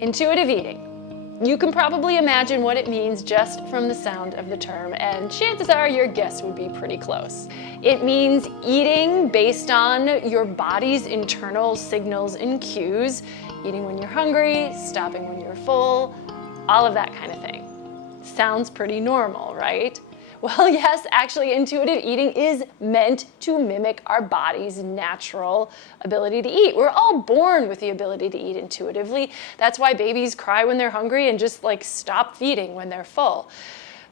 Intuitive eating. You can probably imagine what it means just from the sound of the term, and chances are your guess would be pretty close. It means eating based on your body's internal signals and cues, eating when you're hungry, stopping when you're full, all of that kind of thing. Sounds pretty normal, right? Well, yes, actually, intuitive eating is meant to mimic our body's natural ability to eat. We're all born with the ability to eat intuitively. That's why babies cry when they're hungry and just stop feeding when they're full.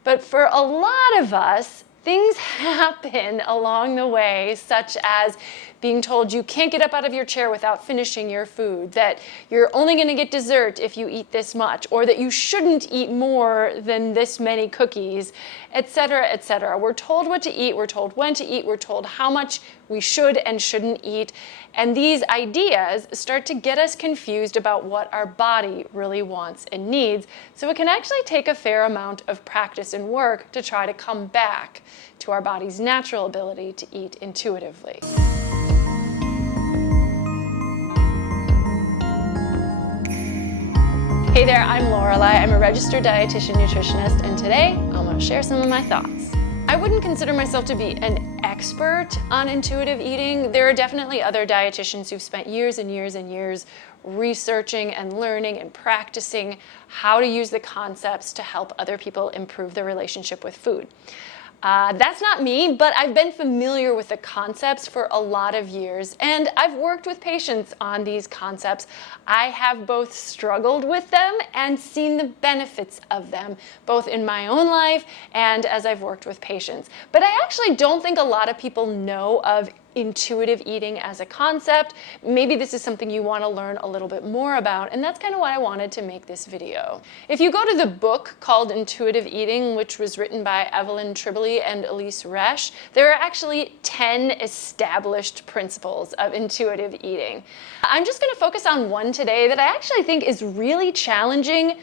But for a lot of us, things happen along the way, such as being told you can't get up out of your chair without finishing your food, that you're only going to get dessert if you eat this much, or that you shouldn't eat more than this many cookies, etc., etc. We're told what to eat, we're told when to eat, we're told how much we should and shouldn't eat, and these ideas start to get us confused about what our body really wants and needs, so it can actually take a fair amount of practice and work to try to come back to our body's natural ability to eat intuitively. Hey there, I'm Lorelei. I'm a registered dietitian nutritionist, and today I'm going to share some of my thoughts. I wouldn't consider myself to be an expert on intuitive eating. There are definitely other dietitians who've spent years and years and years researching and learning and practicing how to use the concepts to help other people improve their relationship with food. That's not me, but I've been familiar with the concepts for a lot of years, and I've worked with patients on these concepts. I have both struggled with them and seen the benefits of them, both in my own life and as I've worked with patients. But I actually don't think a lot of people know of intuitive eating as a concept. Maybe this is something you want to learn a little bit more about, and that's kind of why I wanted to make this video. If you go to the book called Intuitive Eating, which was written by Evelyn Tribole and Elise Resch, there are actually 10 established principles of intuitive eating. I'm just going to focus on one today that I actually think is really challenging,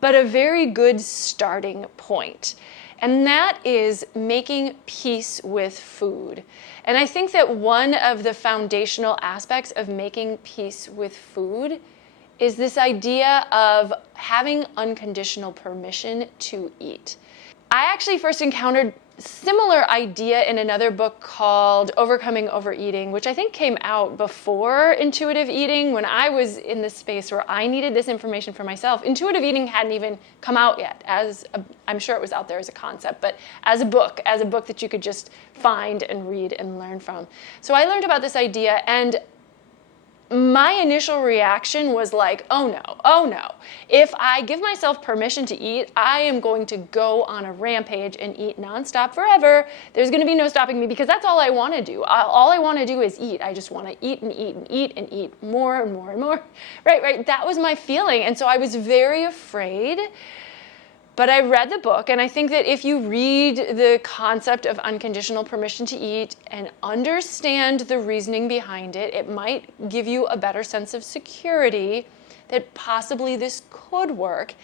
but a very good starting point. And that is making peace with food. And I think that one of the foundational aspects of making peace with food is this idea of having unconditional permission to eat. I actually first encountered a similar idea in another book called Overcoming Overeating, which I think came out before intuitive eating. When I was in this space where I needed this information for myself, intuitive eating hadn't even come out yet. I'm sure it was out there as a concept, but as a book that you could just find and read and learn from. So I learned about this idea, and my initial reaction was like, oh no. If I give myself permission to eat, I am going to go on a rampage and eat nonstop forever. There's going to be no stopping me, because that's all I want to do. All I want to do is eat. I just want to eat and eat and eat and eat more and more and more. Right. That was my feeling. And so I was very afraid. But I read the book, and I think that if you read the concept of unconditional permission to eat and understand the reasoning behind it, it might give you a better sense of security that possibly this could work.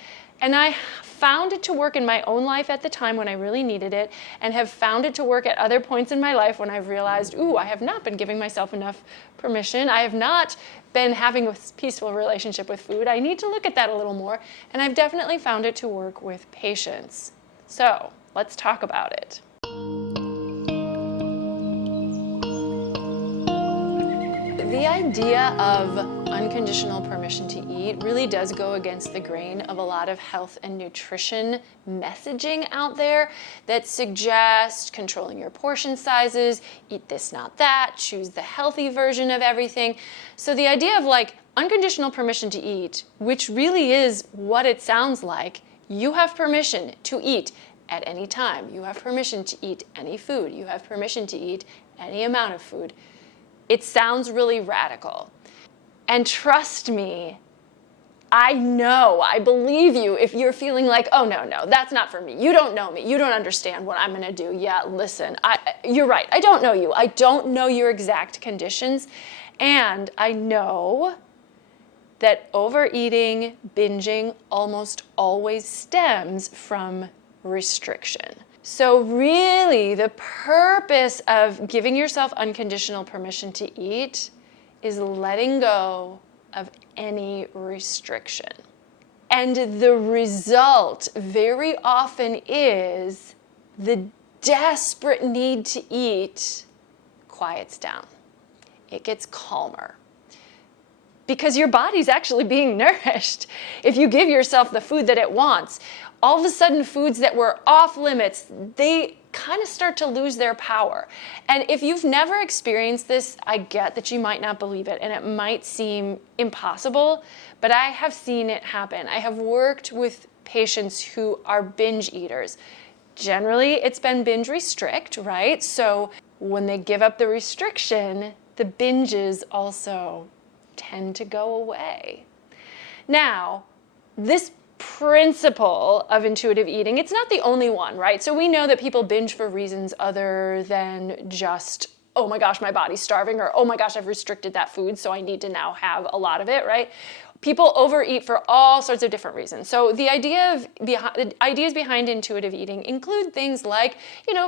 And I found it to work in my own life at the time when I really needed it, and have found it to work at other points in my life when I've realized, I have not been giving myself enough permission. I have not been having a peaceful relationship with food. I need to look at that a little more, and I've definitely found it to work with patients. So let's talk about it. The idea of unconditional permission to eat really does go against the grain of a lot of health and nutrition messaging out there that suggests controlling your portion sizes, eat this, not that, choose the healthy version of everything. So the idea of unconditional permission to eat, which really is what it sounds like, you have permission to eat at any time. You have permission to eat any food. You have permission to eat any amount of food. It sounds really radical. And trust me, I believe you if you're feeling like, oh, no, that's not for me. You don't know me. You don't understand what I'm going to do. Yeah, listen, you're right. I don't know you. I don't know your exact conditions. And I know that overeating, binging almost always stems from restriction. So really, the purpose of giving yourself unconditional permission to eat is letting go of any restriction. And the result very often is the desperate need to eat quiets down. It gets calmer. Because your body's actually being nourished. If you give yourself the food that it wants, all of a sudden foods that were off limits, they kind of start to lose their power. And if you've never experienced this, I get that you might not believe it and it might seem impossible, but I have seen it happen. I have worked with patients who are binge eaters. Generally, it's been binge restrict, right? So when they give up the restriction, the binges also tend to go away. Now, this principle of intuitive eating, it's not the only one, right? So we know that people binge for reasons other than just, oh my gosh, my body's starving, or oh my gosh, I've restricted that food, so I need to now have a lot of it, right? People overeat for all sorts of different reasons. So the ideas behind intuitive eating include things like,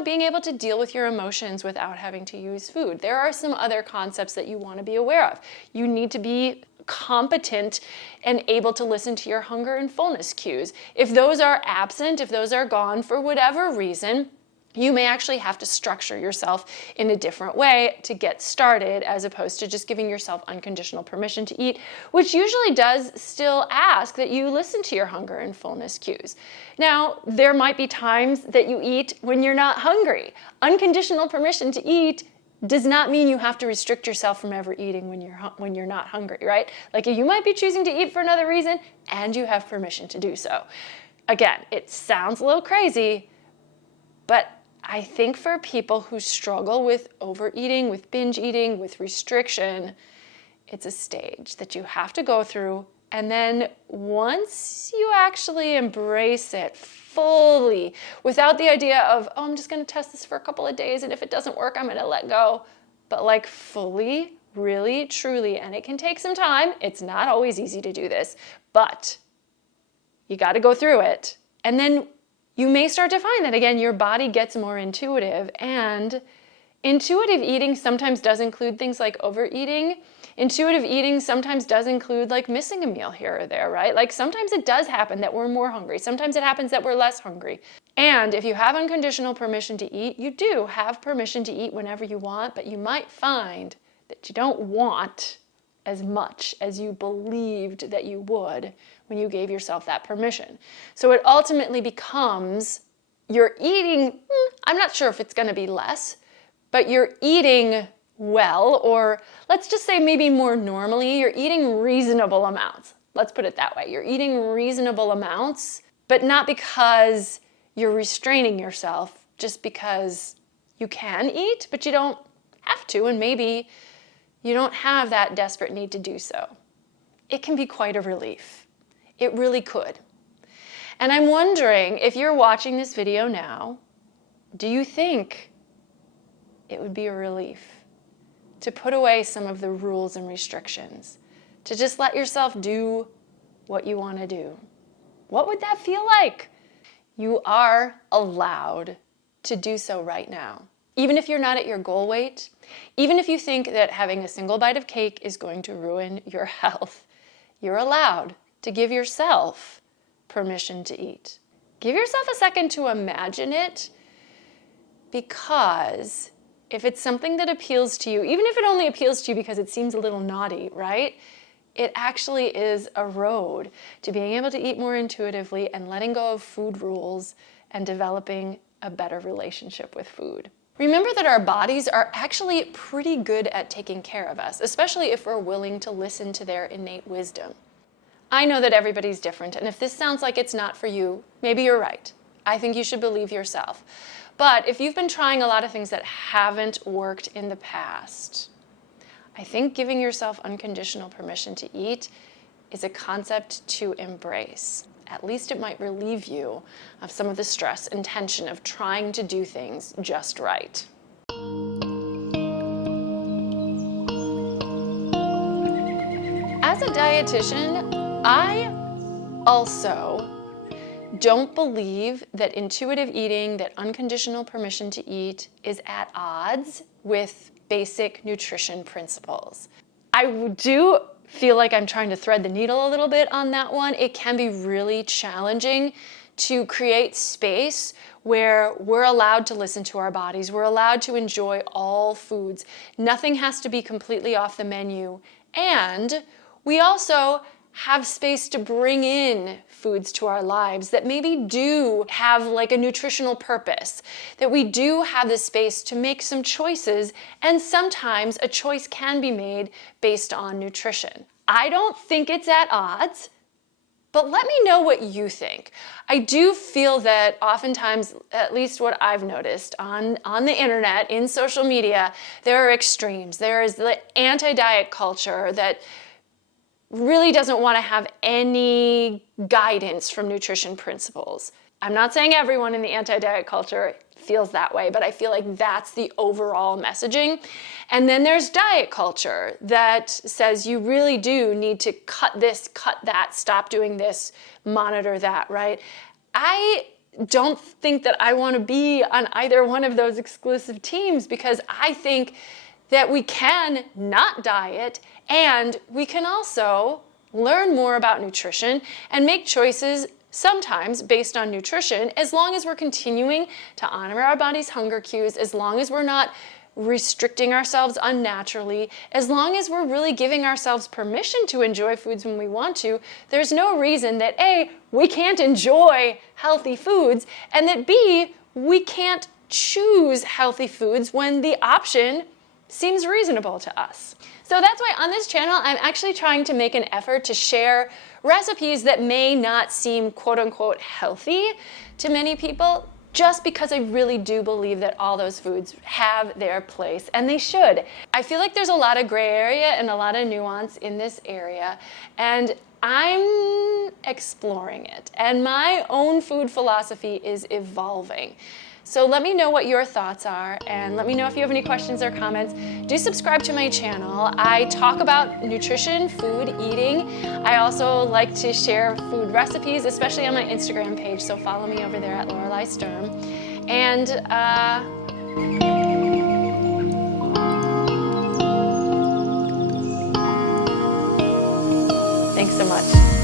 being able to deal with your emotions without having to use food. There are some other concepts that you want to be aware of. You need to be competent and able to listen to your hunger and fullness cues. If those are absent, if those are gone for whatever reason, you may actually have to structure yourself in a different way to get started, as opposed to just giving yourself unconditional permission to eat, which usually does still ask that you listen to your hunger and fullness cues. Now, there might be times that you eat when you're not hungry. Unconditional permission to eat does not mean you have to restrict yourself from ever eating when you're not hungry, right? Like, you might be choosing to eat for another reason, and you have permission to do so. Again, it sounds a little crazy, but I think for people who struggle with overeating, with binge eating, with restriction, it's a stage that you have to go through. And then once you actually embrace it fully, without the idea of, oh, I'm just going to test this for a couple of days, and if it doesn't work, I'm going to let go. But like fully, really, truly, and it can take some time. It's not always easy to do this, but you got to go through it. And then you may start to find that, again, your body gets more intuitive, and intuitive eating sometimes does include things like overeating. Intuitive eating sometimes does include like missing a meal here or there, right? Like sometimes it does happen that we're more hungry. Sometimes it happens that we're less hungry. And if you have unconditional permission to eat, you do have permission to eat whenever you want, but you might find that you don't want as much as you believed that you would when you gave yourself that permission. So it ultimately becomes you're eating, I'm not sure if it's going to be less, but you're eating well, or let's just say maybe more normally, you're eating reasonable amounts. Let's put it that way. You're eating reasonable amounts, but not because you're restraining yourself, just because you can eat, but you don't have to, and maybe you don't have that desperate need to do so. It can be quite a relief. It really could. And I'm wondering, if you're watching this video now, do you think it would be a relief to put away some of the rules and restrictions, to just let yourself do what you want to do? What would that feel like? You are allowed to do so right now. Even if you're not at your goal weight, even if you think that having a single bite of cake is going to ruin your health, you're allowed to give yourself permission to eat. Give yourself a second to imagine it, because if it's something that appeals to you, even if it only appeals to you because it seems a little naughty, right? It actually is a road to being able to eat more intuitively and letting go of food rules and developing a better relationship with food. Remember that our bodies are actually pretty good at taking care of us, especially if we're willing to listen to their innate wisdom. I know that everybody's different, and if this sounds like it's not for you, maybe you're right. I think you should believe yourself. But if you've been trying a lot of things that haven't worked in the past, I think giving yourself unconditional permission to eat is a concept to embrace. At least it might relieve you of some of the stress and tension of trying to do things just right. As a dietitian, I also don't believe that intuitive eating, that unconditional permission to eat, is at odds with basic nutrition principles. I do feel like I'm trying to thread the needle a little bit on that one. It can be really challenging to create space where we're allowed to listen to our bodies. We're allowed to enjoy all foods. Nothing has to be completely off the menu. And we also have space to bring in foods to our lives that maybe do have like a nutritional purpose, that we do have the space to make some choices, and sometimes a choice can be made based on nutrition. I don't think it's at odds, but let me know what you think. I do feel that oftentimes, at least what I've noticed on the internet, in social media, there are extremes. There is the anti-diet culture that really doesn't want to have any guidance from nutrition principles. I'm not saying everyone in the anti-diet culture feels that way, but I feel like that's the overall messaging. And then there's diet culture that says you really do need to cut this, cut that, stop doing this, monitor that, right? I don't think that I want to be on either one of those exclusive teams, because I think that we can not diet, and we can also learn more about nutrition and make choices sometimes based on nutrition, as long as we're continuing to honor our body's hunger cues, as long as we're not restricting ourselves unnaturally, as long as we're really giving ourselves permission to enjoy foods when we want to. There's no reason that A, we can't enjoy healthy foods, and that B, we can't choose healthy foods when the option seems reasonable to us. So that's why on this channel, I'm actually trying to make an effort to share recipes that may not seem quote unquote healthy to many people, just because I really do believe that all those foods have their place, and they should. I feel like there's a lot of gray area and a lot of nuance in this area, and I'm exploring it, and my own food philosophy is evolving. So let me know what your thoughts are, and let me know if you have any questions or comments. Do subscribe to my channel. I talk about nutrition, food, eating. I also like to share food recipes, especially on my Instagram page, so follow me over there at Lorelei Sturm. And thanks so much.